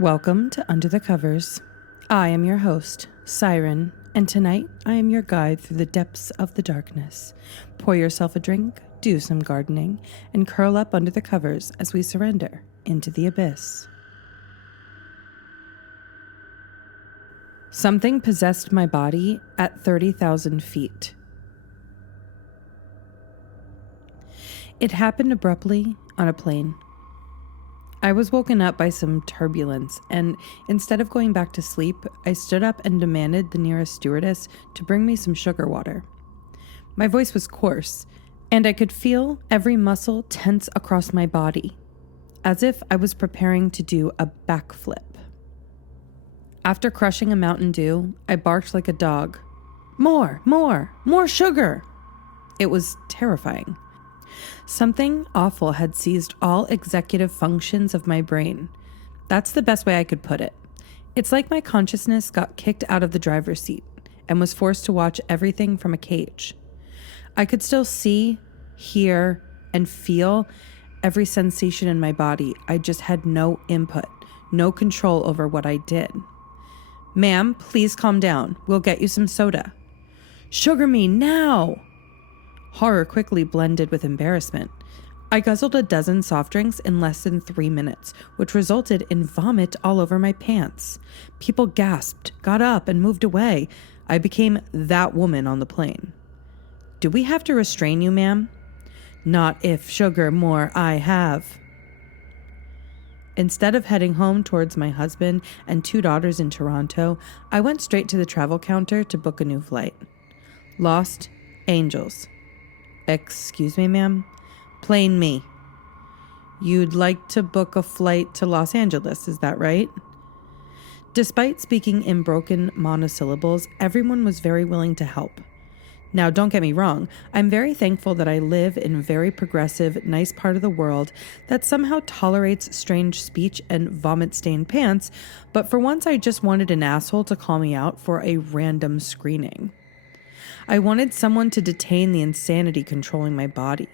Welcome to Under the Covers. I am your host, Siren, and tonight I am your guide through the depths of the darkness. Pour yourself a drink, do some gardening, and curl up under the covers as we surrender into the abyss. Something possessed my body at 30,000 feet. It happened abruptly on a plane. I was woken up by some turbulence, and instead of going back to sleep, I stood up and demanded the nearest stewardess to bring me some sugar water. My voice was coarse, and I could feel every muscle tense across my body, as if I was preparing to do a backflip. After crushing a Mountain Dew, I barked like a dog. More sugar! It was terrifying. Something awful had seized all executive functions of my brain. That's the best way I could put it. It's like my consciousness got kicked out of the driver's seat and was forced to watch everything from a cage. I could still see, hear, and feel every sensation in my body. I just had no input, no control over what I did. Ma'am, please calm down. We'll get you some soda. Sugar me now! Horror quickly blended with embarrassment. I guzzled a dozen soft drinks in less than 3 minutes, which resulted in vomit all over my pants. People gasped, got up, and moved away. I became that woman on the plane. Do we have to restrain you, ma'am? Not if sugar more I have. Instead of heading home towards my husband and 2 daughters in Toronto, I went straight to the travel counter to book a new flight. Lost Angels. Excuse me, ma'am? Plain me. You'd like to book a flight to Los Angeles, is that right? Despite speaking in broken monosyllables, everyone was very willing to help. Now, don't get me wrong, I'm very thankful that I live in a very progressive, nice part of the world that somehow tolerates strange speech and vomit-stained pants, but for once I just wanted an asshole to call me out for a random screening. I wanted someone to detain the insanity controlling my body.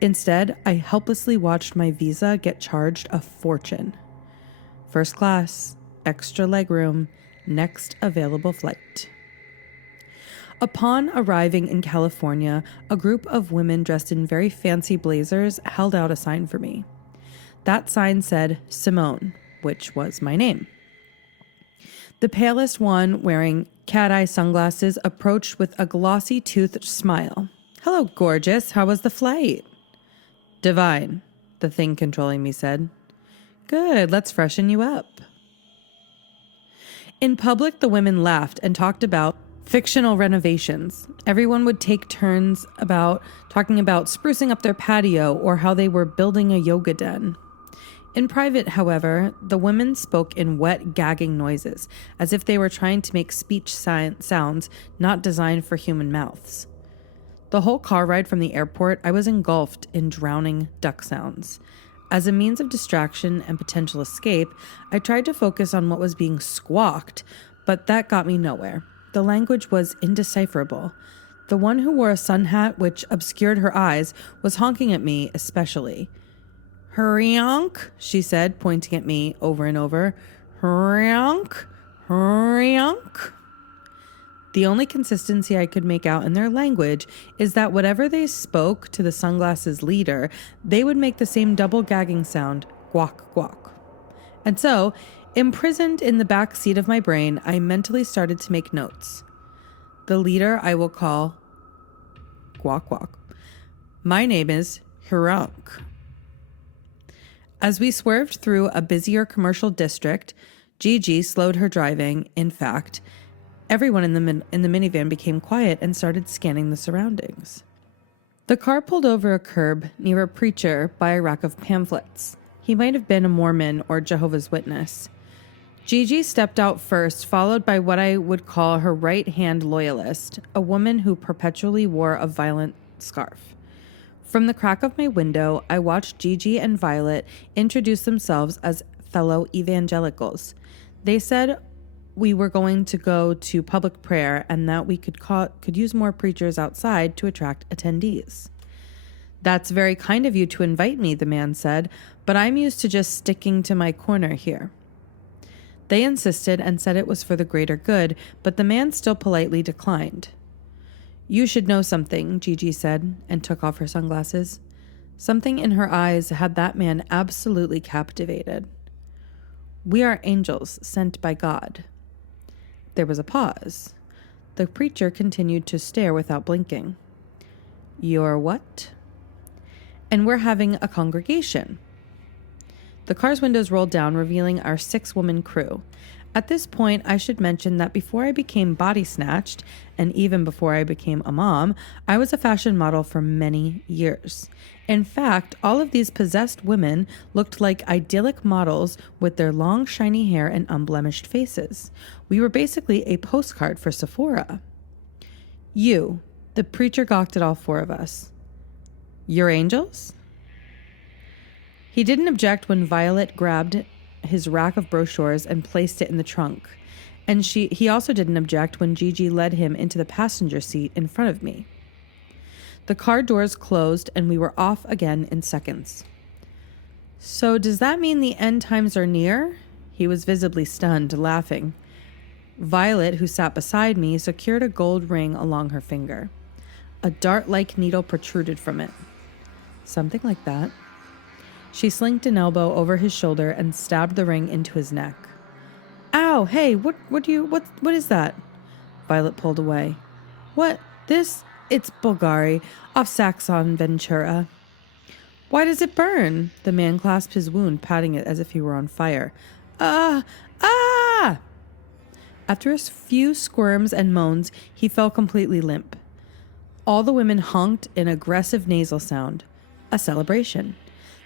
Instead, I helplessly watched my visa get charged a fortune. First class, extra legroom, next available flight. Upon arriving in California, a group of women dressed in very fancy blazers held out a sign for me. That sign said Simone, which was my name. The palest one, wearing cat-eye sunglasses, approached with a glossy-toothed smile. Hello, gorgeous. How was the flight? Divine, the thing controlling me said. Good, let's freshen you up. In public, the women laughed and talked about fictional renovations. Everyone would take turns talking about sprucing up their patio or how they were building a yoga den. In private, however, the women spoke in wet, gagging noises, as if they were trying to make speech sounds not designed for human mouths. The whole car ride from the airport, I was engulfed in drowning duck sounds. As a means of distraction and potential escape, I tried to focus on what was being squawked, but that got me nowhere. The language was indecipherable. The one who wore a sun hat which obscured her eyes was honking at me especially. Hurry-onk, she said, pointing at me over and over. Hurry-onk, hurry-onk. The only consistency I could make out in their language is that whatever they spoke to the sunglasses leader, they would make the same double gagging sound, guac, guac. And so, imprisoned in the back seat of my brain, I mentally started to make notes. The leader I will call guac, guac. My name is Hurry-onk. As we swerved through a busier commercial district, Gigi slowed her driving. In fact, everyone in the minivan became quiet and started scanning the surroundings. The car pulled over a curb near a preacher by a rack of pamphlets. He might have been a Mormon or Jehovah's Witness. Gigi stepped out first, followed by what I would call her right-hand loyalist, a woman who perpetually wore a violent scarf. From the crack of my window, I watched Gigi and Violet introduce themselves as fellow evangelicals. They said we were going to go to public prayer and that we could use more preachers outside to attract attendees. That's very kind of you to invite me, the man said, but I'm used to just sticking to my corner here. They insisted and said it was for the greater good, but the man still politely declined. "You should know something," Gigi said, and took off her sunglasses. Something in her eyes had that man absolutely captivated. "We are angels sent by God." There was a pause. The preacher continued to stare without blinking. "You're what?" "And we're having a congregation." The car's windows rolled down, revealing our 6-woman crew. At this point, I should mention that before I became body snatched, and even before I became a mom, I was a fashion model for many years. In fact, all of these possessed women looked like idyllic models with their long, shiny hair and unblemished faces. We were basically a postcard for Sephora. "You," the preacher gawked at all 4 of us. "You're angels?" He didn't object when Violet grabbed his rack of brochures and placed it in the trunk, and he also didn't object when Gigi led him into the passenger seat in front of me. The car doors closed and we were off again in seconds. "So does that mean the end times are near?" He was visibly stunned, laughing. Violet, who sat beside me, secured a gold ring along her finger. A dart-like needle protruded from it. "Something like that." She slinked an elbow over his shoulder and stabbed the ring into his neck. "Ow, hey, what is that?" Violet pulled away. "What? This? It's Bulgari, off Saxon Ventura." "Why does it burn?" The man clasped his wound, patting it as if he were on fire. Ah! After a few squirms and moans, he fell completely limp. All the women honked in aggressive nasal sound. A celebration.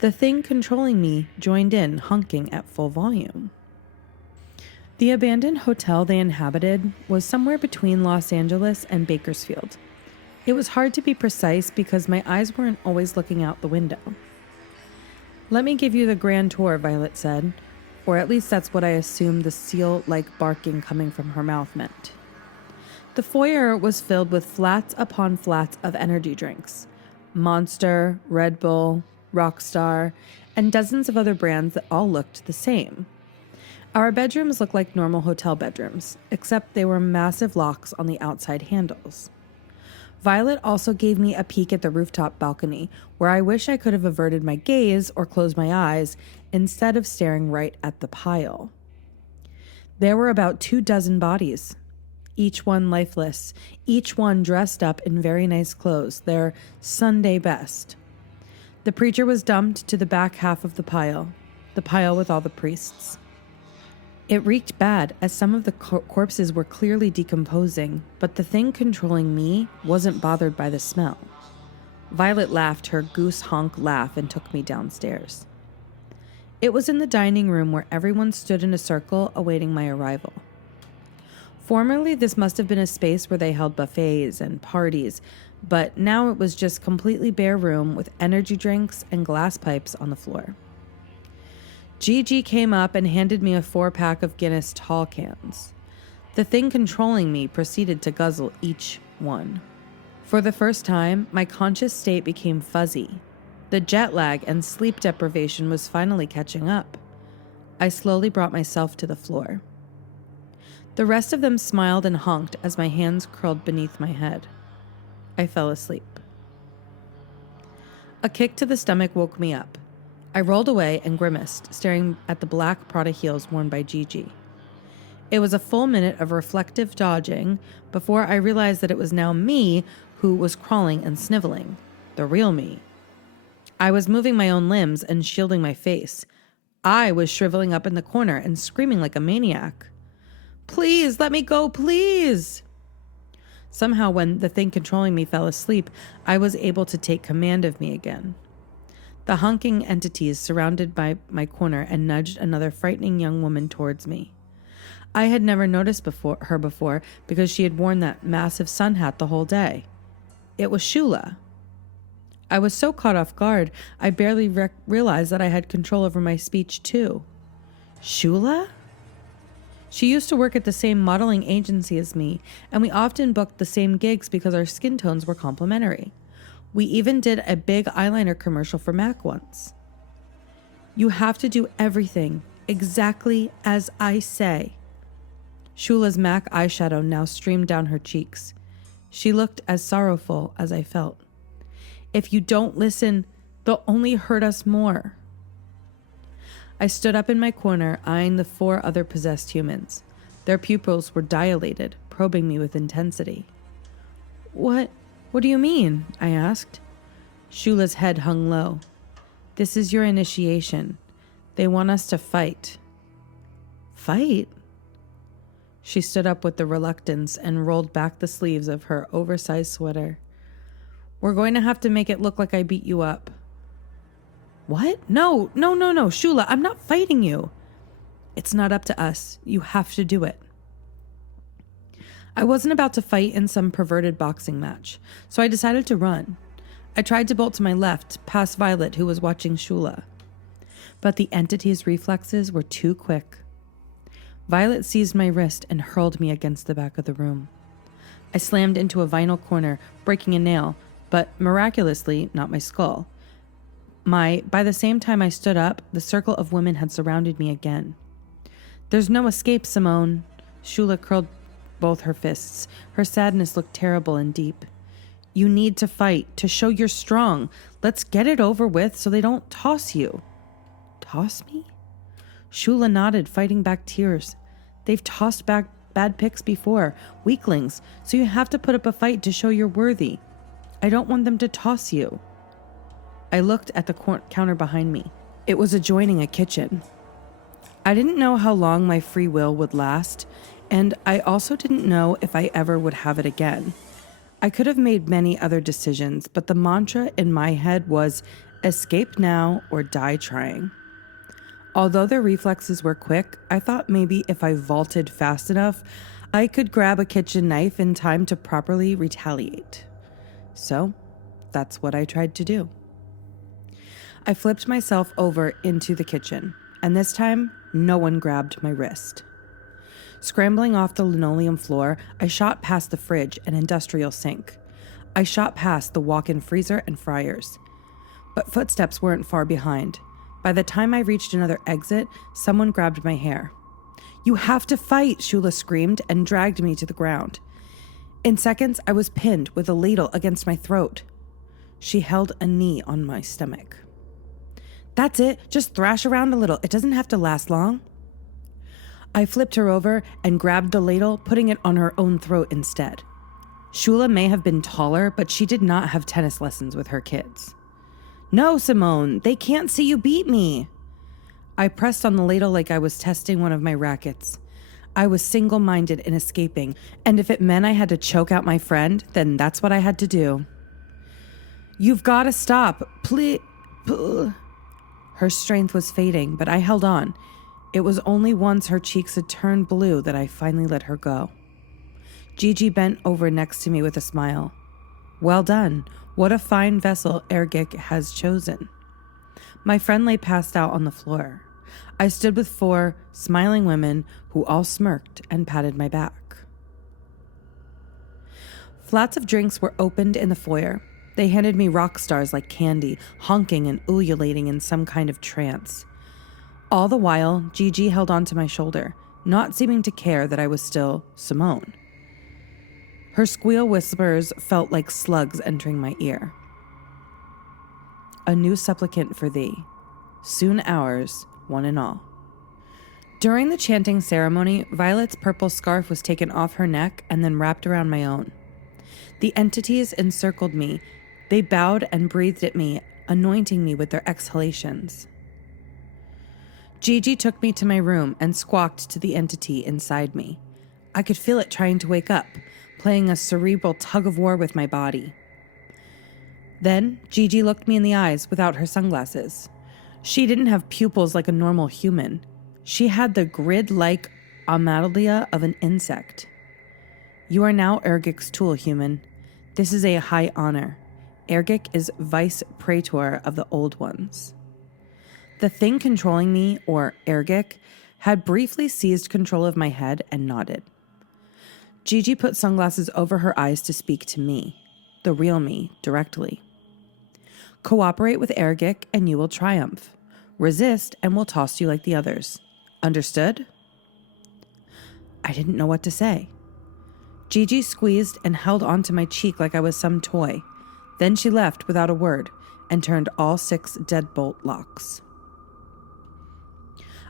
The thing controlling me joined in, honking at full volume. The abandoned hotel they inhabited was somewhere between Los Angeles and Bakersfield. It was hard to be precise because my eyes weren't always looking out the window. "Let me give you the grand tour," Violet said, or at least that's what I assumed the seal-like barking coming from her mouth meant. The foyer was filled with flats upon flats of energy drinks. Monster, Red Bull, Rockstar, and dozens of other brands that all looked the same. Our bedrooms looked like normal hotel bedrooms, except they were massive locks on the outside handles. Violet also gave me a peek at the rooftop balcony, where I wish I could have averted my gaze or closed my eyes instead of staring right at the pile. There were about 24 bodies, each one lifeless, each one dressed up in very nice clothes, their Sunday best. The preacher was dumped to the back half of the pile with all the priests. It reeked bad, as some of the corpses were clearly decomposing, but the thing controlling me wasn't bothered by the smell. Violet laughed her goose honk laugh and took me downstairs. It was in the dining room where everyone stood in a circle awaiting my arrival. Formerly, this must have been a space where they held buffets and parties, but now it was just completely bare room with energy drinks and glass pipes on the floor. Gigi came up and handed me a 4-pack of Guinness tall cans. The thing controlling me proceeded to guzzle each one. For the first time, my conscious state became fuzzy. The jet lag and sleep deprivation was finally catching up. I slowly brought myself to the floor. The rest of them smiled and honked as my hands curled beneath my head. I fell asleep. A kick to the stomach woke me up. I rolled away and grimaced, staring at the black Prada heels worn by Gigi. It was a full minute of reflective dodging before I realized that it was now me who was crawling and sniveling, the real me. I was moving my own limbs and shielding my face. I was shriveling up in the corner and screaming like a maniac. "Please, let me go, please!" Somehow, when the thing controlling me fell asleep, I was able to take command of me again. The honking entities surrounded my corner and nudged another frightening young woman towards me. I had never noticed her before because she had worn that massive sun hat the whole day. It was Shula. I was so caught off guard, I barely realized that I had control over my speech too. Shula? She used to work at the same modeling agency as me, and we often booked the same gigs because our skin tones were complementary. We even did a big eyeliner commercial for MAC once. "You have to do everything exactly as I say. Shula's MAC eyeshadow now streamed down her cheeks. She looked as sorrowful as I felt. If you don't listen, they'll only hurt us more. I stood up in my corner, eyeing the 4 other possessed humans. Their pupils were dilated, probing me with intensity. What do you mean? I asked. Shula's head hung low. This is your initiation. They want us to fight. Fight? She stood up with the reluctance and rolled back the sleeves of her oversized sweater. We're going to have to make it look like I beat you up. What? No, Shula, I'm not fighting you. It's not up to us. You have to do it. I wasn't about to fight in some perverted boxing match, so I decided to run. I tried to bolt to my left, past Violet, who was watching Shula. But the entity's reflexes were too quick. Violet seized my wrist and hurled me against the back of the room. I slammed into a vinyl corner, breaking a nail, but miraculously not my skull. By the same time I stood up, the circle of women had surrounded me again. There's no escape, Simone. Shula curled both her fists. Her sadness looked terrible and deep. You need to fight, to show you're strong. Let's get it over with so they don't toss you. Toss me? Shula nodded, fighting back tears. They've tossed back bad picks before, weaklings, so you have to put up a fight to show you're worthy. I don't want them to toss you. I looked at the counter behind me. It was adjoining a kitchen. I didn't know how long my free will would last, and I also didn't know if I ever would have it again. I could have made many other decisions, but the mantra in my head was escape now or die trying. Although their reflexes were quick, I thought maybe if I vaulted fast enough, I could grab a kitchen knife in time to properly retaliate. So, that's what I tried to do. I flipped myself over into the kitchen, and this time, no one grabbed my wrist. Scrambling off the linoleum floor, I shot past the fridge and industrial sink. I shot past the walk-in freezer and fryers. But footsteps weren't far behind. By the time I reached another exit, someone grabbed my hair. You have to fight, Shula screamed and dragged me to the ground. In seconds, I was pinned with a ladle against my throat. She held a knee on my stomach. That's it, just thrash around a little. It doesn't have to last long. I flipped her over and grabbed the ladle, putting it on her own throat instead. Shula may have been taller, but she did not have tennis lessons with her kids. No, Simone, they can't see you beat me. I pressed on the ladle like I was testing one of my rackets. I was single-minded in escaping, and if it meant I had to choke out my friend, then that's what I had to do. You've got to stop, please. Her strength was fading, but I held on. It was only once her cheeks had turned blue that I finally let her go. Gigi bent over next to me with a smile. Well done. What a fine vessel Ergic has chosen. My friend lay passed out on the floor. I stood with 4 smiling women who all smirked and patted my back. Flats of drinks were opened in the foyer. They handed me rock stars like candy, honking and ululating in some kind of trance. All the while, Gigi held onto my shoulder, not seeming to care that I was still Simone. Her squeal whispers felt like slugs entering my ear. A new supplicant for thee, soon ours, one and all. During the chanting ceremony, Violet's purple scarf was taken off her neck and then wrapped around my own. The entities encircled me. They bowed and breathed at me, anointing me with their exhalations. Gigi took me to my room and squawked to the entity inside me. I could feel it trying to wake up, playing a cerebral tug-of-war with my body. Then, Gigi looked me in the eyes without her sunglasses. She didn't have pupils like a normal human. She had the grid-like amaldia of an insect. You are now Ergic's tool, human. This is a high honor. Ergic is vice praetor of the Old Ones. The thing controlling me, or Ergic, had briefly seized control of my head and nodded. Gigi put sunglasses over her eyes to speak to me, the real me, directly. Cooperate with Ergic and you will triumph. Resist and we'll toss you like the others. Understood? I didn't know what to say. Gigi squeezed and held onto my cheek like I was some toy. Then she left without a word and turned all 6 deadbolt locks.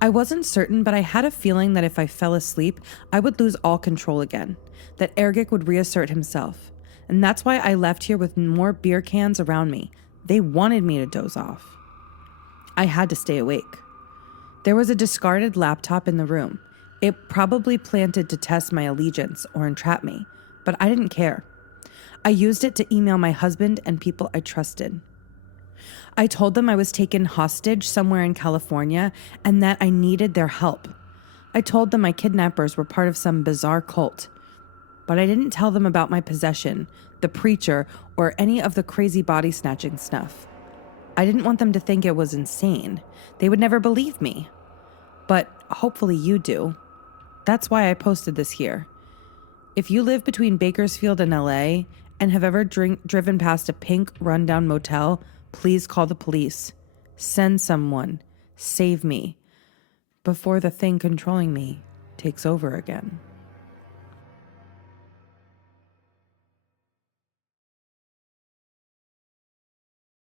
I wasn't certain, but I had a feeling that if I fell asleep, I would lose all control again, that Ergic would reassert himself. And that's why I left here with more beer cans around me. They wanted me to doze off. I had to stay awake. There was a discarded laptop in the room. It probably planted to test my allegiance or entrap me, but I didn't care. I used it to email my husband and people I trusted. I told them I was taken hostage somewhere in California and that I needed their help. I told them my kidnappers were part of some bizarre cult. But I didn't tell them about my possession, the preacher, or any of the crazy body snatching stuff. I didn't want them to think it was insane. They would never believe me. But hopefully you do. That's why I posted this here. If you live between Bakersfield and LA and have ever driven past a pink rundown motel, please call the police. Send someone. Save me. Before the thing controlling me takes over again.